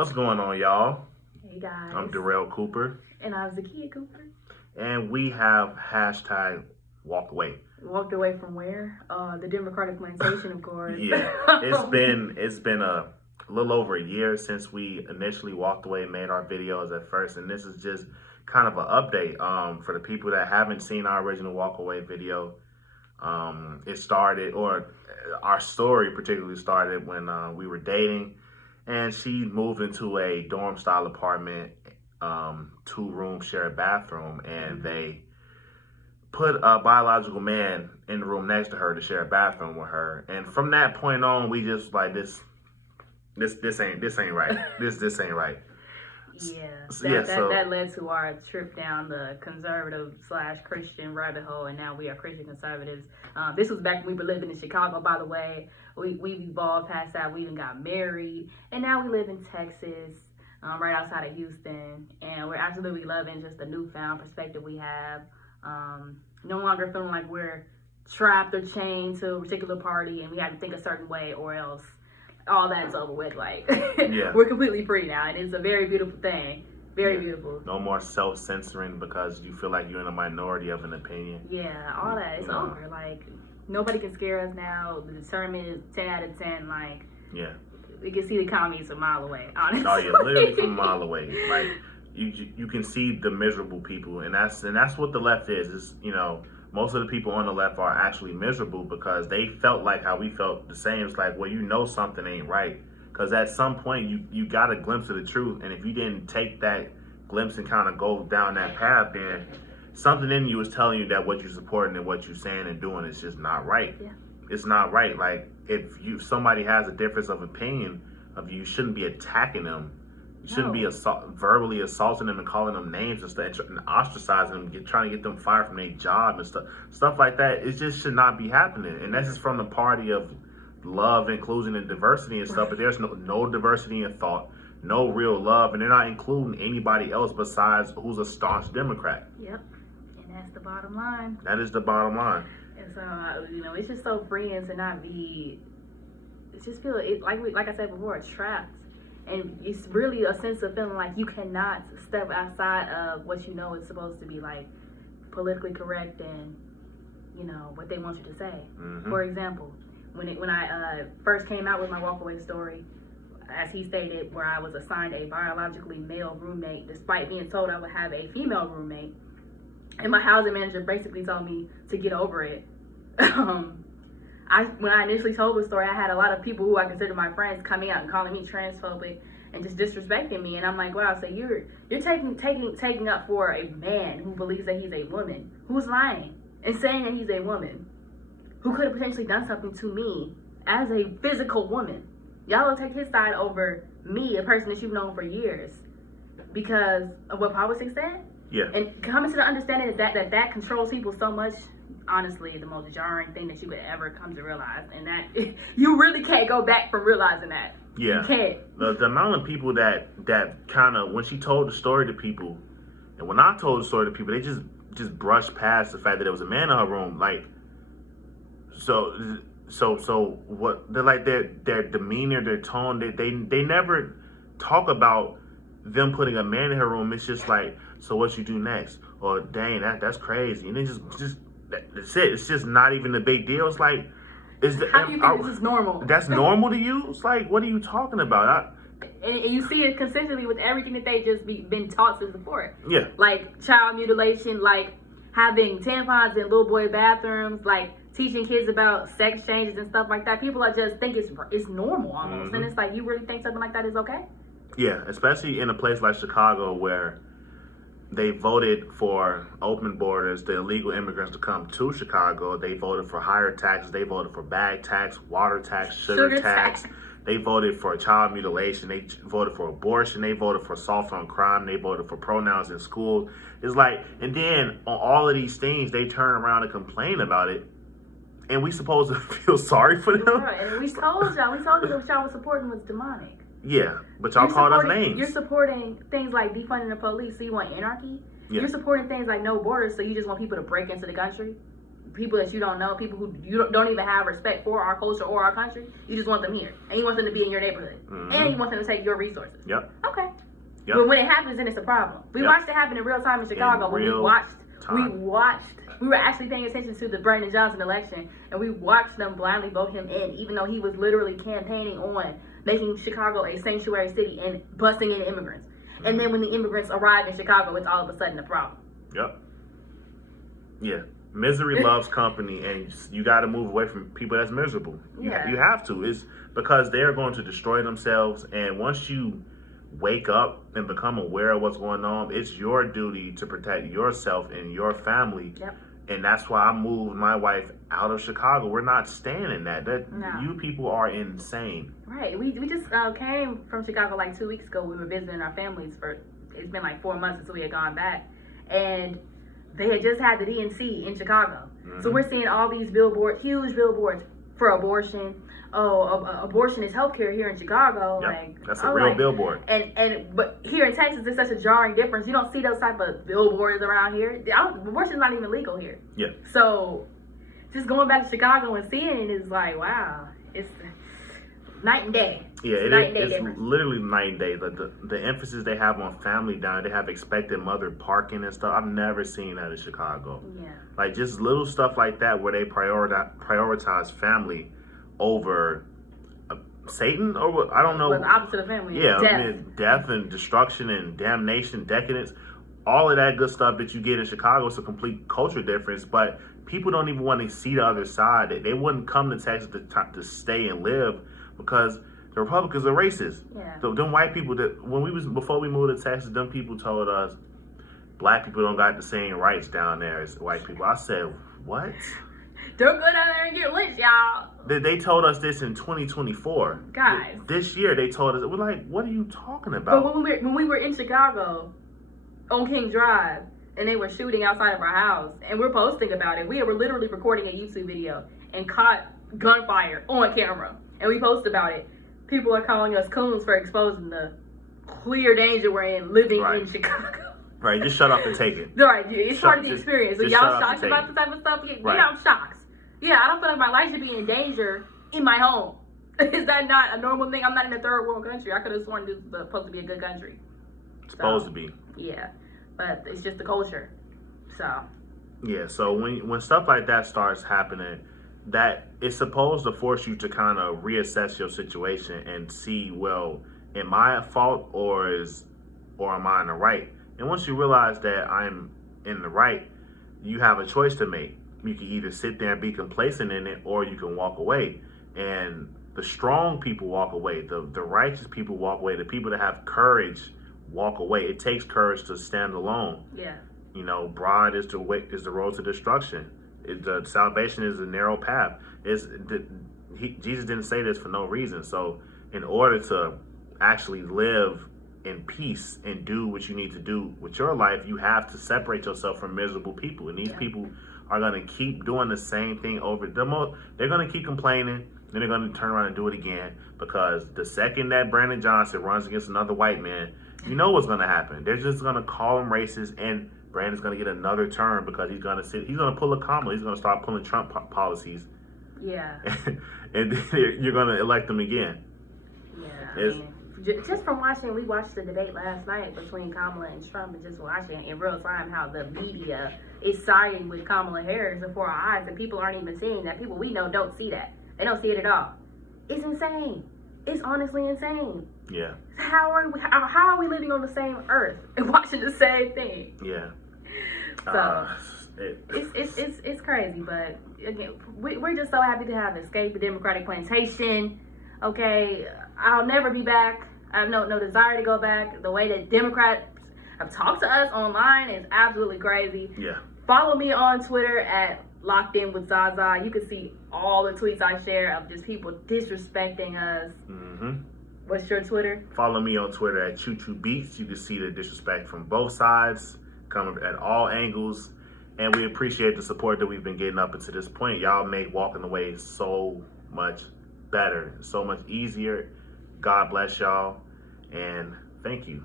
What's going on, y'all? Hey guys. I'm Darrell Cooper. And I'm Zakia Cooper. And we have hashtag walk away. Walked away from where? The Democratic plantation, of course. Yeah. It's been a little over a year since we initially walked away and made our videos at first. And this is just kind of an update for the people that haven't seen our original walk away video. It started, or our story particularly started when we were dating. And she moved into a dorm-style apartment, 2-room shared bathroom, and they put a biological man in the room next to her to share a bathroom with her. And from that point on, we just like this ain't right. This ain't right. Yeah, that led to our trip down the conservative/Christian rabbit hole, and now we are Christian conservatives. This was back when we were living in Chicago, by the way. We've evolved past that. We even got married, and now we live in Texas, right outside of Houston, and we're absolutely loving just the newfound perspective we have. No longer feeling like we're trapped or chained to a particular party, and we have to think a certain way, or else all that's over with. Like, yeah. We're completely free now, and it's a very beautiful thing. Very beautiful. No more self-censoring because you feel like you're in a minority of an opinion. Yeah, all that. It's over. Like, nobody can scare us now. The discernment is 10 out of 10. Like, yeah, we can see the commies a mile away, honestly. Oh, yeah, literally from a mile away. Like, you can see the miserable people, and that's what the left is. Is, you know, most of the people on the left are actually miserable because they felt like how we felt the same. It's like, well, you know something ain't right. Because at some point, you got a glimpse of the truth. And if you didn't take that glimpse and kind of go down that path, then something in you is telling you that what you're supporting and what you're saying and doing is just not right. Yeah. It's not right. Like, if somebody has a difference of opinion of you shouldn't be attacking them. You shouldn't be verbally assaulting them and calling them names and stuff, and ostracizing them, trying to get them fired from their job and stuff like that. It just should not be happening. And this is from the party of love, inclusion, and diversity and stuff. But there's no diversity in thought, no real love, and they're not including anybody else besides who's a staunch Democrat. Yep, and that's the bottom line. That is the bottom line. And so, it's just so freeing to not be. It just feel like I said before, trapped. And it's really a sense of feeling like you cannot step outside of what you know is supposed to be like politically correct and, what they want you to say. Mm-hmm. For example, when I first came out with my walkaway story, as he stated, where I was assigned a biologically male roommate, despite being told I would have a female roommate, and my housing manager basically told me to get over it. When I initially told the story, I had a lot of people who I consider my friends coming out and calling me transphobic and just disrespecting me. And I'm like, wow, so you're taking up for a man who believes that he's a woman, who's lying and saying that he's a woman, who could have potentially done something to me as a physical woman. Y'all will take his side over me, a person that you've known for years, because of what politics said? Yeah. And coming to the understanding that controls people so much. Honestly, the most jarring thing that you could ever come to realize, and that you really can't go back from realizing that. Yeah, you can't. The amount of people that kind of, when she told the story to people, and when I told the story to people, they just brushed past the fact that there was a man in her room. Like, so what? They're like their demeanor, their tone. They never talk about them putting a man in her room. It's just like, so what you do next? Or dang, that's crazy, and they just. That's it. It's just not even a big deal. It's like, how do you think this is normal? That's normal to you? It's like, what are you talking about? And you see it consistently with everything that they just been taught since before. Yeah. Like child mutilation, like having tampons in little boy bathrooms, like teaching kids about sex changes and stuff like that. People are just think it's normal almost. Mm-hmm. And it's like, you really think something like that is okay? Yeah, especially in a place like Chicago where they voted for open borders, the illegal immigrants to come to Chicago. They voted for higher taxes. They voted for bag tax, water tax, sugar tax. They voted for child mutilation. They voted for abortion. They voted for assault on crime. They voted for pronouns in school. It's like, and then on all of these things, they turn around and complain about it. And we supposed to feel sorry for them? Right. And we told you that what y'all was supporting was demonic. Yeah, but y'all called us names. You're supporting things like defunding the police, so you want anarchy? Yeah. You're supporting things like no borders, so you just want people to break into the country? people that you don't know, people who you don't even have respect for our culture or our country. You just want them here, and you want them to be in your neighborhood, and you want them to take your resources. Yep. Okay. Yep. But when it happens, then it's a problem. We watched it happen in real time in Chicago. When we were actually paying attention to the Brandon Johnson election, and we watched them blindly vote him in, even though he was literally campaigning on making Chicago a sanctuary city and busting in immigrants. And then when the immigrants arrive in Chicago, it's all of a sudden a problem. Yep. Yeah. Misery loves company, and you got to move away from people that's miserable. You have to. It's because they're going to destroy themselves, and once you wake up and become aware of what's going on, it's your duty to protect yourself and your family. Yep. And that's why I moved my wife out of Chicago. We're not staying in that. You people are insane. Right. We just came from Chicago like 2 weeks ago. We were visiting our families it's been like 4 months since we had gone back. And they had just had the DNC in Chicago. So we're seeing all these billboards, huge billboards for abortion. Abortion is healthcare here in Chicago. Yep. Like that's a real billboard. But here in Texas, it's such a jarring difference. You don't see those type of billboards around here. Abortion's not even legal here. Yeah. So just going back to Chicago and seeing it is like, wow, it's night and day. Yeah, it's literally night and day. The emphasis they have on family down, they have expected mother parking and stuff. I've never seen that in Chicago. Yeah. Like just little stuff like that where they prioritize family over Satan, or I don't know. Well, the opposite of family. Yeah, death. I mean, death and destruction and damnation, decadence, all of that good stuff that you get in Chicago is a complete culture difference. But people don't even want to see the other side. They wouldn't come to Texas to stay and live because the Republicans are racist. Yeah. So them white people before we moved to Texas, them people told us black people don't got the same rights down there as white people. I said, what? Don't go down there and get lynched, y'all. They told us this in 2024. Guys. This year they told us, we're like, what are you talking about? But when we were in Chicago on King Drive and they were shooting outside of our house and we're posting about it, we were literally recording a YouTube video and caught gunfire on camera and we post about it. People are calling us coons for exposing the clear danger we're in living in Chicago. Right, just shut up and take it. Right, it's part of the experience. So y'all shocked about this type of stuff? Yeah, I'm shocked. Yeah, I don't feel like my life should be in danger in my home. Is that not a normal thing? I'm not in a third world country. I could have sworn this was supposed to be a good country. Supposed to be. Yeah, but it's just the culture. So. Yeah, so when stuff like that starts happening, that it's supposed to force you to kind of reassess your situation and see, well, am I at fault or am I in the right? And once you realize that I'm in the right, you have a choice to make. You can either sit there and be complacent in it, or you can walk away. And the strong people walk away. The righteous people walk away. The people that have courage walk away. It takes courage to stand alone. Yeah. You know, broad is the road to destruction. The salvation is a narrow path. Jesus didn't say this for no reason. So in order to actually live in peace and do what you need to do with your life, you have to separate yourself from miserable people. And these people are going to keep doing the same thing over. They're going to keep complaining, then they're going to turn around and do it again, because the second that Brandon Johnson runs against another white man, you know what's going to happen. They're just going to call him racist, and Brandon's going to get another term because he's going to pull a Kamala. He's going to start pulling Trump policies. Yeah. And then you're going to elect him again. Yeah. Just from watching, we watched the debate last night between Kamala and Trump, and just watching in real time how the media is siding with Kamala Harris before our eyes, and people aren't even seeing that. People we know don't see that. They don't see it at all. It's insane. It's honestly insane. Yeah. How are we living on the same earth and watching the same thing? Yeah. So it's crazy, but again, we're just so happy to have escaped the Democratic plantation. Okay, I'll never be back. I have no desire to go back. The way that Democrats have talked to us online is absolutely crazy. Yeah. Follow me on Twitter at Locked In with Zaza. You can see all the tweets I share of just people disrespecting us. Mm-hmm. What's your Twitter? Follow me on Twitter at Choo Choo Beats. You can see the disrespect from both sides, coming at all angles. And we appreciate the support that we've been getting up until this point. Y'all make walking away so much better, so much easier. God bless y'all, and thank you.